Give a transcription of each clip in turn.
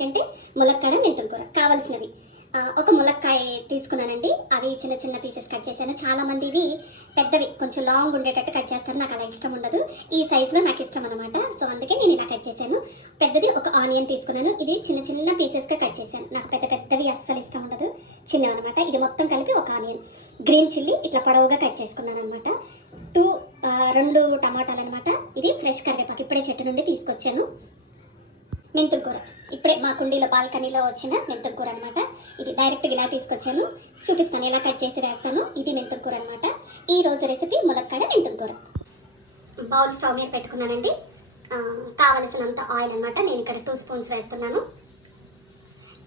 కావలసినవి. కావాల్సినవి ఒక ములక్కాయ తీసుకున్నానండి. అవి చిన్న చిన్న పీసెస్ కట్ చేశాను. చాలా మంది ఇవి పెద్దవి కొంచెం లాంగ్ ఉండేటట్టు కట్ చేస్తారు. నాకు అలా ఇష్టం ఉండదు. ఈ సైజులో నాకు ఇష్టం అనమాట సో అందుకే నేను ఇలా కట్ చేశాను. పెద్దది ఒక ఆనియన్ తీసుకున్నాను. ఇది చిన్న చిన్న పీసెస్గా కట్ చేశాను. నాకు పెద్ద పెద్దవి అస్సలు ఇష్టం ఉండదు. చిన్నవి అనమాట ఇది మొత్తం కలిపి ఒక ఆనియన్. గ్రీన్ చిల్లీ ఇట్లా పొడవుగా కట్ చేసుకున్నాను అనమాట టూ రెండు టమాటాలు అనమాట ఇది ఫ్రెష్ కరివేపాకు. ఇప్పుడే చెట్టు నుండి తీసుకొచ్చాను. మెంతుల కూర ఇప్పుడే మా కుండీలో బాల్కనీలో వచ్చిన మెంతుల కూర అనమాట ఇది డైరెక్ట్గా ఇలా తీసుకొచ్చాను. చూపిస్తాను ఎలా కట్ చేసి వేస్తాను. ఇది మెంతుల కూర అనమాట ఈ రోజు రెసిపీ ములక్కాడ మెంతుల కూర బౌల్ స్టవ్ మీద పెట్టుకున్నానండి. కావలసినంత ఆయిల్ అనమాట నేను ఇక్కడ టూ స్పూన్స్ వేస్తున్నాను.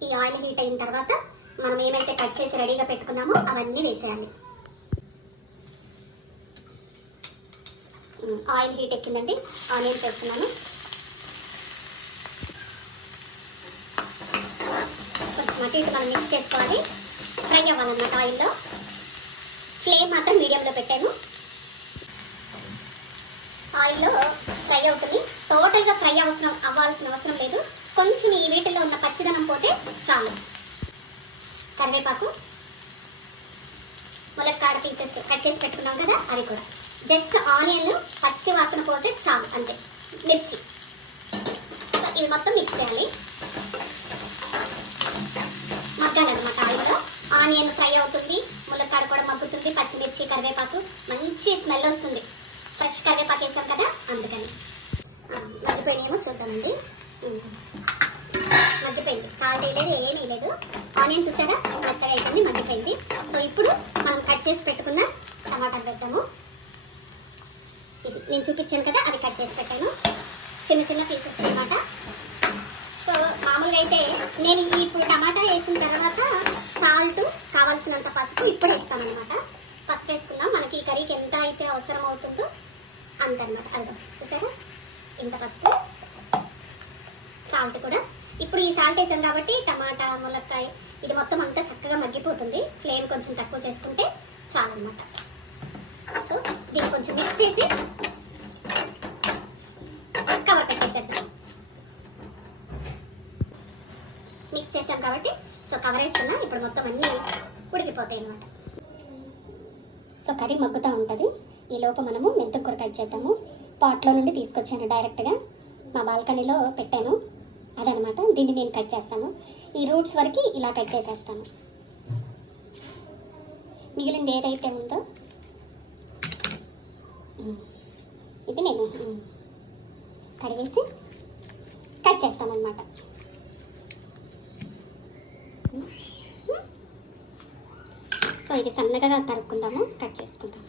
ఈ ఆయిల్ హీట్ అయిన తర్వాత మనం ఏమైతే కట్ చేసి రెడీగా పెట్టుకున్నామో అవన్నీ వేసేయాలి. Oil heat ఎక్కిందండి. ఆనియన్స్ వేస్తున్నాను. తీసి మనం మిక్స్ చేసుకోవాలి. ఫ్రై అవ్వాలన్నమాట ఆయిల్లో ఫ్లేమ్ మాత్రం మీడియంలో పెట్టాను. ఆయిల్లో ఫ్రై అవుతుంది. టోటల్గా ఫ్రై అవసరం అవ్వాల్సిన అవసరం లేదు. కొంచెం ఈ వీటిల్లో ఉన్న పచ్చిదనం పోతే చాలు. కరివేపాకు ములక్కాడ పీసెస్ కట్ చేసి పెట్టుకున్నాం కదా అవి కూడా. జస్ట్ ఆనియన్ పచ్చి వాసన పోతే చాలు అంతే. మిర్చి. ఇవి మొత్తం మిక్స్ చేయాలి మగ్గాలన్నమాట ఆయిల్లో ఆనియన్ ఫ్రై అవుతుంది ములక్కాడ కూడా మగ్గుతుంది పచ్చిమిర్చి కరివేపాకు. మంచి స్మెల్ వస్తుంది. ఫ్రెష్ కరివేపాకు వేసాం కదా అందుకని. మగ్గిపోయినాయేమో చూద్దామండి. మగ్గిపోయింది. సాల్ట్ వేయలేదు ఏమీ లేదు ఆనియన్ చూసారా? మెత్తగా అయిపోయింది మగ్గిపోయింది. సో ఇప్పుడు మనం కట్ చేసి పెట్టుకున్న టమాటా పెట్టాము ఇది నేను చూపించాను కదా అవి కట్ చేసి పెట్టాను. చిన్న చిన్న పీసెస్ అన్నమాట. సో మామూలుగా అయితే నేను ఇప్పుడు టమాటా వేసిన తర్వాత సాల్ట్ కావాల్సినంత పసుపు ఇప్పుడు వేస్తామన్నమాట పసుపు వేసుకుందాం మనకి ఈ కర్రీకి ఎంత అయితే అవసరం అవుతుందో అంత అనమాట అదిగో చూసారా? ఇంత పసుపు. సాల్ట్ కూడా. ఇప్పుడు ఈ సాల్ట్ వేసాం కాబట్టి టమాటా ములక్కాయ ఇది మొత్తం అంతా చక్కగా మగ్గిపోతుంది. ఫ్లేమ్ కొంచెం తక్కువ చేసుకుంటే చాలన్నమాట. సో దీన్ని కొంచెం మిక్స్ చేసి కవర్ పెట్టేసేద్దాం. మిక్స్ చేసాం కాబట్టి సో కవర్ వేస్తున్నా ఇప్పుడు మొత్తం అన్నీ ఉడికిపోతాయి అన్నమాట సో కర్రీ మగ్గుతూ ఉంటుంది. ఈలోపు మనము మెంతం కూర కట్ చేద్దాము. పాట్లో నుండి తీసుకొచ్చాను డైరెక్ట్గా మా బాల్కనీలో పెట్టాను. అదనమాట. దీన్ని నేను కట్ చేస్తాను ఈ రూట్స్ వరకు ఇలా కట్ చేసేస్తాను మిగిలింది ఏదైతే ఉందో ఇది నేను కడిగేసి కట్ చేస్తానమాట సో ఇది సన్నగా తరుక్కుందాము. కట్ చేసుకుందాం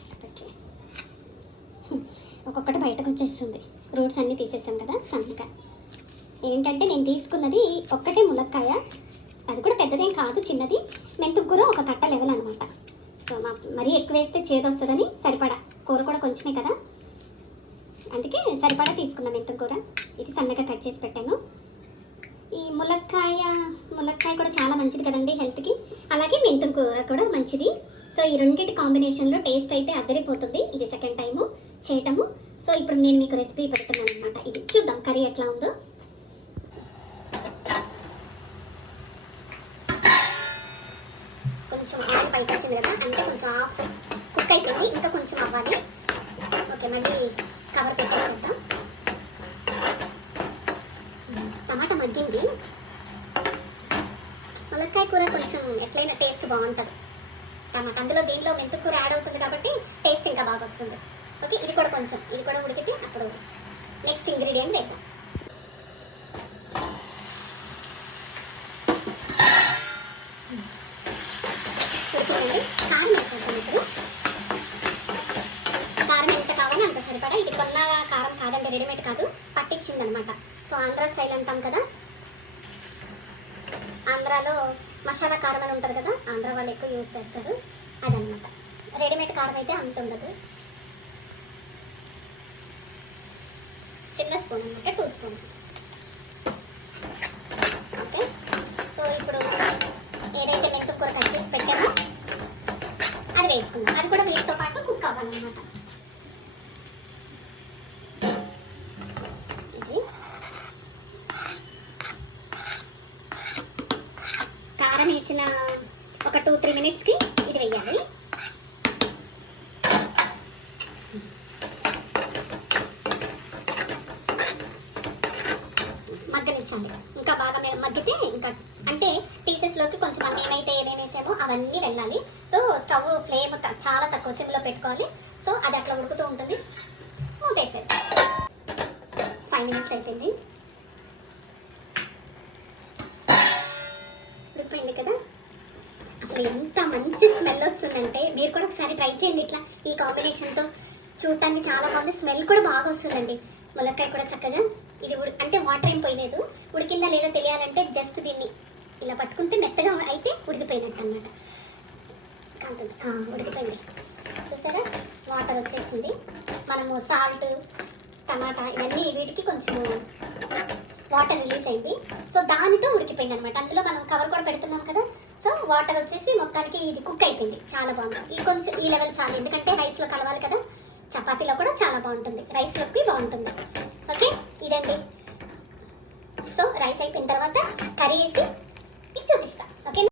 ఒక్కొక్కటి బయటకు వచ్చేస్తుంది. రూట్స్ అన్నీ తీసేసాం కదా సన్నగా. ఏంటంటే నేను తీసుకున్నది ఒక్కటే ములక్కాయ. అది కూడా పెద్దదేం కాదు చిన్నది. మెంతుకు కూర ఒక కట్ట లెవెల్ అనమాట సో మా మరీ ఎక్కువ వేస్తే చేదొస్తుందని సరిపడా. కూర కూడా కొంచెమే కదా. అందుకే సరిపడా తీసుకున్నాం మెంతుకు కూర ఇది సన్నగా కట్ చేసి పెట్టాను. ఈ ములక్కాయ ములక్కాయ కూడా చాలా మంచిది కదండి హెల్త్కి. అలాగే మెంతుల కూర కూడా మంచిది. సో ఈ రెండింటి కాంబినేషన్లో టేస్ట్ అయితే అద్దరిపోతుంది ఇది సెకండ్ టైము. చేయటము. సో ఇప్పుడు నేను మీకు రెసిపీ పెడుతున్నాను అనమాట ఇది చూద్దాం కర్రీ ఎట్లా ఉందో. కొంచెం ఆయిల్ పైకి వచ్చింది కదా అంటే కొంచెం ఆఫ్ కుక్ అయిపోయింది. ఇంకా కొంచెం అవ్వాలి. ఓకే మళ్ళీ కవర్ పెట్టేసేద్దాం. టమాటా మగ్గింది. ములక్కాయ కూర కొంచెం ఎట్లయినా టేస్ట్ బాగుంటుంది. టమాటా అందులో దీనిలో మెంతుకూర యాడ్ అవుతుంది కాబట్టి టేస్ట్ ఇంకా బాగా వస్తుంది ఓకే ఇది కూడా కొంచెం ఇది కూడా ఉడికితే అప్పుడు నెక్స్ట్ ఇంగ్రీడియంట్ వేద్దాం. కారం ఇప్పుడు. కారం ఎంత కావాలో అంత సరిపడా ఇది కొన్న కారం కాదండి రెడీమేడ్ కాదు పట్టించింది అనమాట సో ఆంధ్ర స్టైల్ అంటాం కదా. ఆంధ్రాలో మసాలా కారం అని ఉంటుంది కదా ఆంధ్ర వాళ్ళు ఎక్కువ యూజ్ చేస్తారు అదనమాట. రెడీమేడ్ కారం అయితే అంత ఉండదు. చిన్న స్పూన్ అనమాట టూ స్పూన్స్ ఓకే? సో ఇప్పుడు ఏదైతే మెంతు కూర కట్ చేసి పెట్టామో అది వేసుకుందాం. అది కూడా వీటితో పాటు కుక్ అవ్వాలన్నమాట. ఇది. వేసిన ఒక టూ త్రీ మినిట్స్కి ఇది వెయ్యాలి మగ్గనిచ్చాలి ఇంకా బాగా మె- మగ్గితే ఇంకా అంటే పీసెస్లోకి కొంచెం మనం ఏమైతే ఏమేమి వేసామో అవన్నీ వెళ్ళాలి. సో స్టవ్ ఫ్లేమ్ చాలా తక్కువ సిమ్లో పెట్టుకోవాలి. సో అది అట్లా ఉడుకుతూ ఉంటుంది. మూతేసేది ఫైవ్ మినిట్స్ అయిపోయింది. ఉడికిపోయింది కదా? అసలు ఎంత మంచి స్మెల్ వస్తుందంటే మీరు కూడా ఒకసారి ట్రై చేయండి ఇట్లా. ఈ కాంబినేషన్తో చూడటానికి చాలా బాగుంది. స్మెల్ కూడా బాగా వస్తుందండి. ములక్కాయ కూడా చక్కగా. ఇది ఉడి అంటే వాటర్ ఏం పోయలేదు. ఉడికిందా లేదో తెలియాలంటే జస్ట్ దీన్ని ఇలా పట్టుకుంటే మెత్తగా అయితే ఉడికిపోయినట్టు అనమాట ఉడికిపోయింది. చూసారా? వాటర్ వచ్చేసింది. మనము సాల్ట్ టమాటా ఇవన్నీ వీటికి కొంచెం వాటర్ రిలీజ్ అయింది. సో దానితో ఉడికిపోయింది అనమాట అందులో మనం కవర్ కూడా పెడుతున్నాం కదా. సో వాటర్ వచ్చేసి మొత్తానికి ఇది కుక్ అయిపోయింది. చాలా బాగుంది. ఈ కొంచెం ఈ లెవెల్ చాలు ఎందుకంటే రైస్లో కలవాలి కదా. చపాతీలో కూడా చాలా బాగుంటుంది. రైస్లోకి బాగుంటుంది. ఓకే ఇదండి. సో రైస్ అయిపోయిన తర్వాత కర్రీ వేసి మీకు చూపిస్తా ఓకే